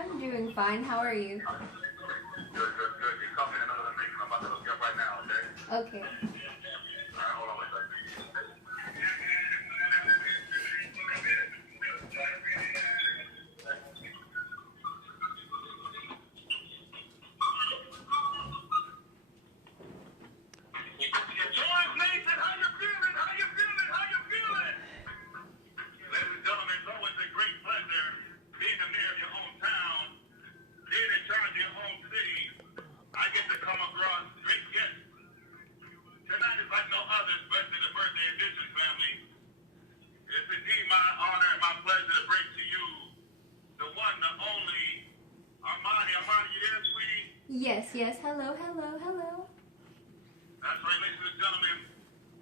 I'm doing fine. How are you? Good, good, good. You caught me in another meeting. I'm about to hook you up right now, okay? Okay. All right, hold on one second. George Nathan, how you feeling? How you feeling? How you feeling? Ladies and gentlemen, it's always a great pleasure being the mayor of your own town, being in charge of your own city. I get to come across great guests. Tonight is like no other, especially the birthday edition family. It's indeed my honor and my pleasure to bring to you the one, the only, Armani. Armani, you there, sweetie? Yes, yes. Hello, hello, hello. That's right, ladies and gentlemen.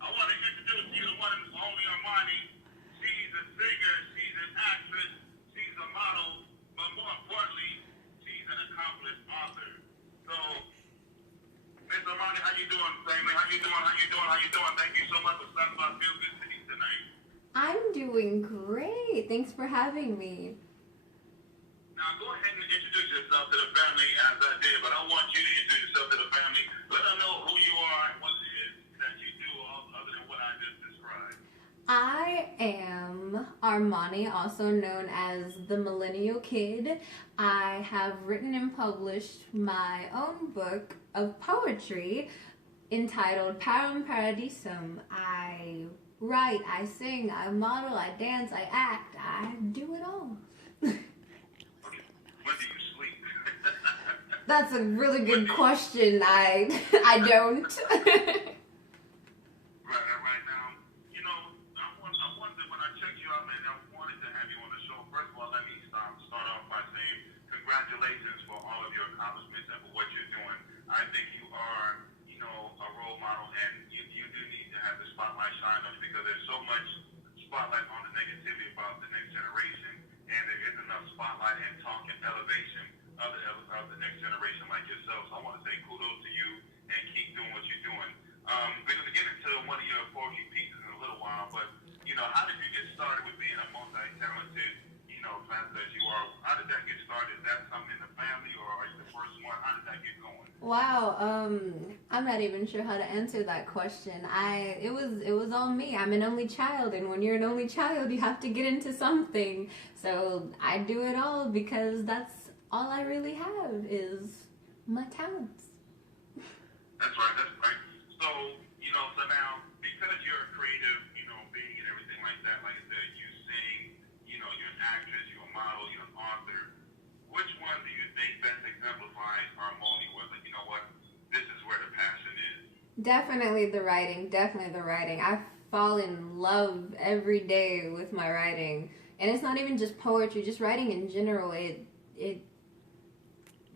I want to introduce you to one and only Armani. She's a singer, she's an actress, she's a model, but more importantly, she's an accomplished author. So, Miss Armani, how you doing, family? How you doing? How you doing? How you doing? Thank you so much for stopping by Feel Good City tonight. I'm doing great. Thanks for having me. Now, go ahead and introduce yourself to the family as I did, but I want you to introduce yourself to the family. Let them know who you are and what it is that you do other than what I just described. I am Armani, also known as the Millennial Kid. I have written and published my own book of poetry entitled Parum Paradisum. I write, I sing, I model, I dance, I act, I do it all. When do you sleep? That's a really good question. I don't. Right now, you know, I wanted when I checked you out, man, I wanted to have you on the show. First of all, let me start off by saying congratulations for all of your accomplishments and for what you're doing. I think you are, you know, a role model, and you do need to have the spotlight shine on you because there's so much spotlight on the negativity about the next generation, and there isn't enough spotlight and talk and elevation of the next generation like yourself. So I want to say kudos to you and keep doing what you're doing. We're going to get into one of your poetry pieces in a little while, but, you know, how did you get started with being a multi-talented, you know, pastor as you are? How did that get started? Is that something in the family, or are you the first one? How did that get going? Wow, I'm not even sure how to answer that question. It was all me. I'm an only child, and when you're an only child, you have to get into something. So I do it all because that's all I really have is my talents. That's right, that's right. So, you know, so now, because you're a creative, you know, being and everything like that, like I said, you sing, you know, you're an actress, you're a model, you're an author. Which one do you think best exemplifies Harmony was like, you know what, this is where the passion is? Definitely the writing, definitely the writing. I fall in love every day with my writing. And it's not even just poetry, just writing in general. It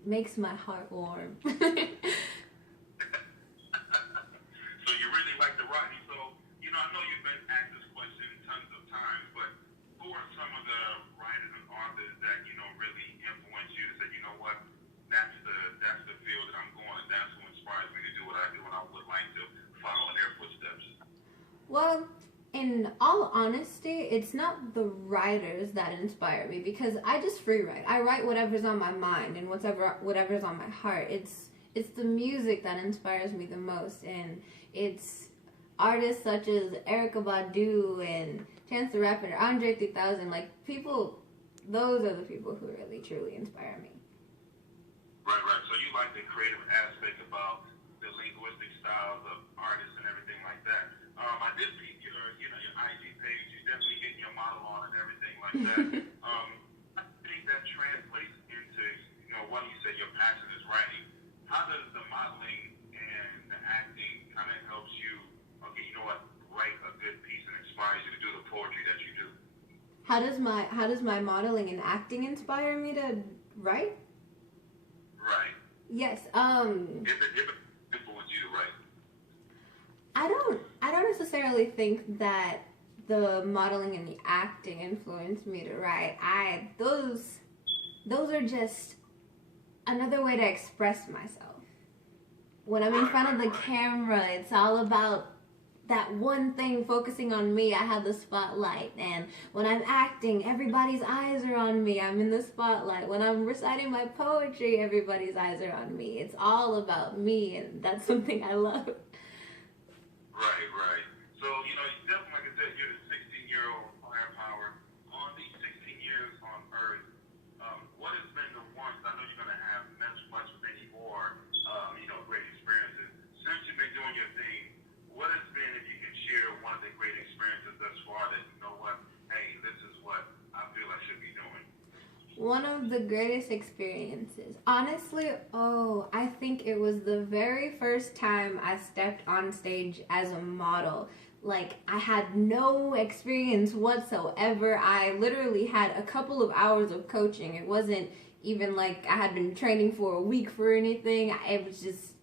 makes my heart warm. So you really like the writing. So, you know, I know you've been asked this question tons of times, but who are some of the writers and authors that, you know, really influence you to say, you know what, that's the field that I'm going, and that's who inspires me to do what I do, and I would like to follow in their footsteps? Well, in all honesty, it's not the writers that inspire me because I just free write. I write whatever's on my mind and whatever's on my heart. It's the music that inspires me the most, and it's artists such as Erykah Badu and Chance the Rapper, Andre 3000, like people. Those are the people who really truly inspire me. Right. So you like the creative aspect about the linguistic styles of artists and everything like that. I did see your IG page. You definitely getting your model on and everything like that. I think that translates into, you know, what you said your passion is writing. How does the modeling and the acting kind of helps you? Okay, you know what? Write a good piece and inspires you to do the poetry that you do. How does my modeling and acting inspire me to write? Right. Yes. If it influence you to write. I don't necessarily think that the modeling and the acting influenced me to write. Those are just another way to express myself. When I'm in front of the camera, it's all about that one thing focusing on me, I have the spotlight. And when I'm acting, everybody's eyes are on me. I'm in the spotlight. When I'm reciting my poetry, everybody's eyes are on me. It's all about me, and that's something I love. Right, right. So, you know, definitely, like I said, you're the 16-year-old firepower. On these 16 years on Earth, what has been the ones, I know you're going to have much many more, you know, great experiences. Since you've been doing your thing, what has been, if you can share one of the great experiences thus far that, you know what, hey, this is what I feel I should be doing? One of the greatest experiences. Honestly, I think it was the very first time I stepped on stage as a model. Like, I had no experience whatsoever. I literally had a couple of hours of coaching. It wasn't even like I had been training for a week for anything. It was just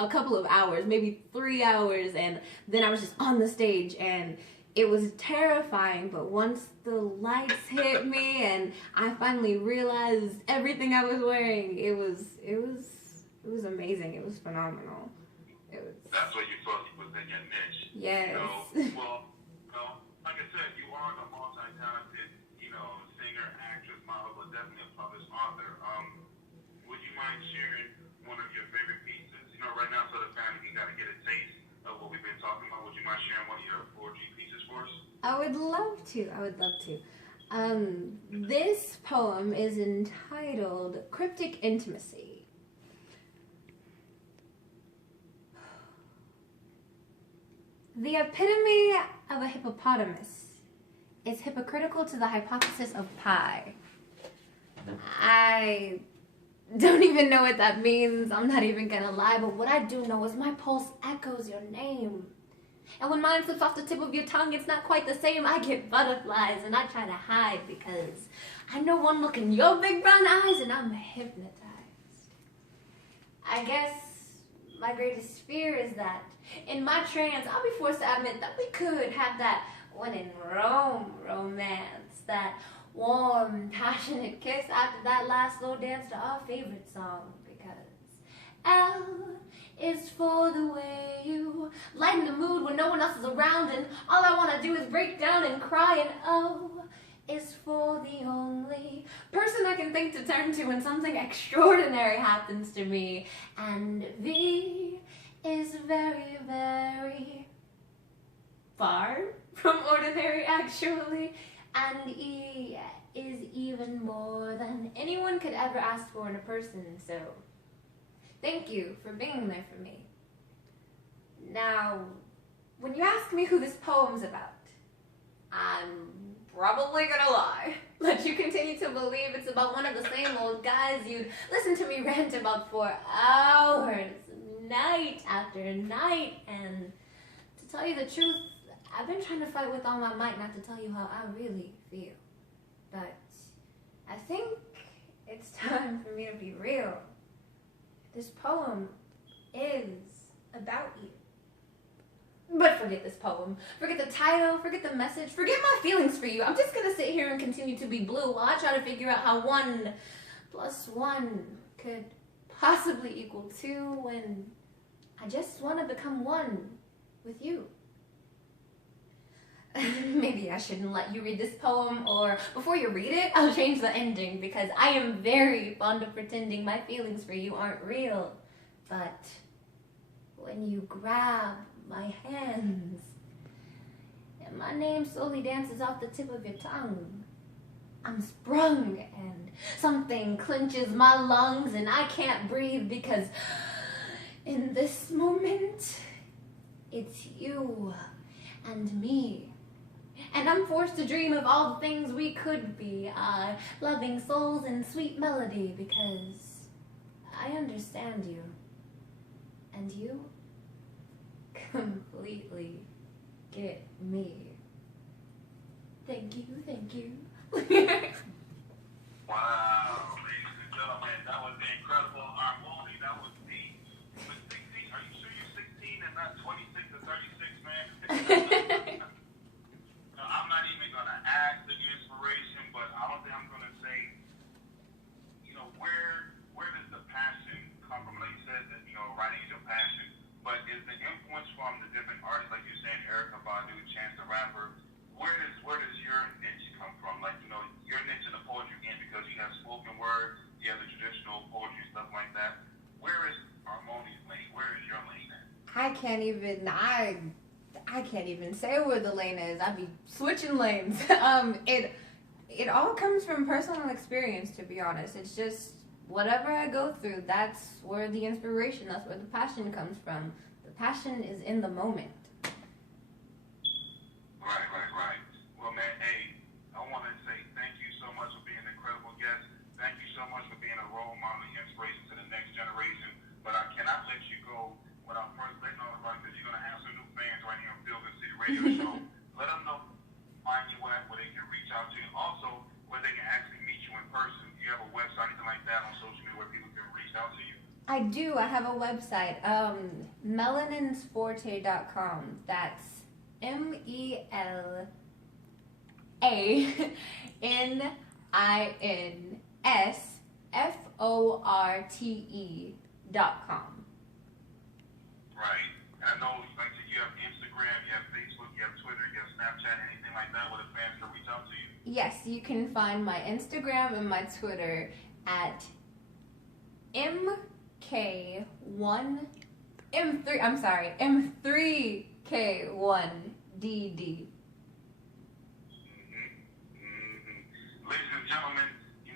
a couple of hours, maybe 3 hours, and then I was just on the stage, and it was terrifying. But once the lights hit me and I finally realized everything I was wearing, it was amazing. It was phenomenal. That's what you felt was in your niche. Yes. You know, well, like I said, you are the multi-talented, you know, singer, actress, model, but definitely a published author. Would you mind sharing one of your favorite pieces? You know, right now, so the family can kind of get a taste of what we've been talking about. Would you mind sharing one of your poetry pieces for us? I would love to. This poem is entitled Cryptic Intimacy. The epitome of a hippopotamus is hypocritical to the hypothesis of pi. I don't even know what that means. I'm not even gonna lie, but what I do know is my pulse echoes your name. And when mine slips off the tip of your tongue, it's not quite the same. I get butterflies and I try to hide because I know one look in your big brown eyes and I'm hypnotized. I guess my greatest fear is that in my trance, I'll be forced to admit that we could have that when in Rome romance, that warm, passionate kiss after that last slow dance to our favorite song, because L is for the way you lighten the mood when no one else is around and all I want to do is break down and cry, and O is for the only person I can think to turn to when something extraordinary happens to me, and V is very, very far from ordinary, actually, and E is even more than anyone could ever ask for in a person, so thank you for being there for me. Now, when you ask me who this poem's about, I'm probably gonna lie. Let you continue to believe it's about one of the same old guys you'd listen to me rant about for hours, night after night, and to tell you the truth, I've been trying to fight with all my might not to tell you how I really feel. But I think it's time for me to be real. This poem is about you. But forget this poem. Forget the title, forget the message, forget my feelings for you. I'm just gonna sit here and continue to be blue while I try to figure out how 1 + 1 could possibly equal 2 when I just want to become one with you. Maybe I shouldn't let you read this poem, or before you read it, I'll change the ending, because I am very fond of pretending my feelings for you aren't real. But when you grab my hands and my name slowly dances off the tip of your tongue, I'm sprung and something clenches my lungs and I can't breathe, because in this moment, it's you and me. And I'm forced to dream of all the things we could be, our loving souls and sweet melody, because I understand you. And you completely get me. Thank you, thank you. Wow, ladies and gentlemen, that was incredible harmony. That was me. You were 16. Are you sure you're 16 and not 26 or 36, man? No, I'm not even going to ask the inspiration, but I don't think I'm going to say, you know, where does the passion come from? Like you said that, you know, writing is your passion, but is the influence from the different artists, like you're saying, Eric spoken word, you have the traditional poetry, stuff like that. Where is Harmoni's lane? Where is your lane at? I can't even say where the lane is. I'd be switching lanes. It all comes from personal experience, to be honest. It's just whatever I go through, that's where the inspiration, that's where the passion comes from. The passion is in the moment. Right. Well, man, hey, I want to say thank you so much for being an incredible guest. Thank you so much for being a role model and inspiration to the next generation. But I cannot let you go without first letting all about, because you're going to have some new fans right here on Feel Good City Radio Show. Let them know find you at, where they can reach out to you, and also where they can actually meet you in person. Do you have a website, anything like that on social media where people can reach out to you? I do. I have a website, melaninsforte.com. That's MELANINSFORTE.com. Right. And I know, like you have Instagram, you have Facebook, you have Twitter, you have Snapchat, anything like that where the fans can reach out to you? Yes, you can find my Instagram and my Twitter at M3K1DD. Ladies and gentlemen,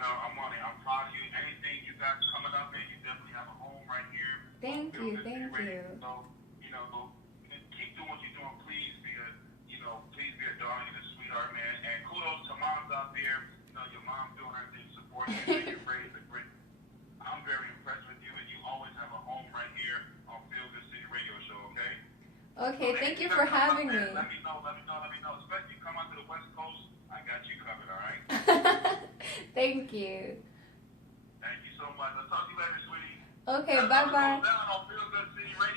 I'm proud of you. Anything you got coming up, man, you definitely have a home right here. Thank you. So, keep doing what you're doing. Please be a darling and a sweetheart, man. And kudos to moms out there. Your mom doing her thing, supporting you, you're raised a great. I'm very impressed with you, and you always have a home right here on Feel Good City Radio Show, okay? Okay, thank you for having me. Let me know. Especially come out to the West Coast, I got you covered, all right? Thank you. Thank you so much. I'll talk to you later, sweetie. Okay, bye-bye. Down on Feel Good City Radio.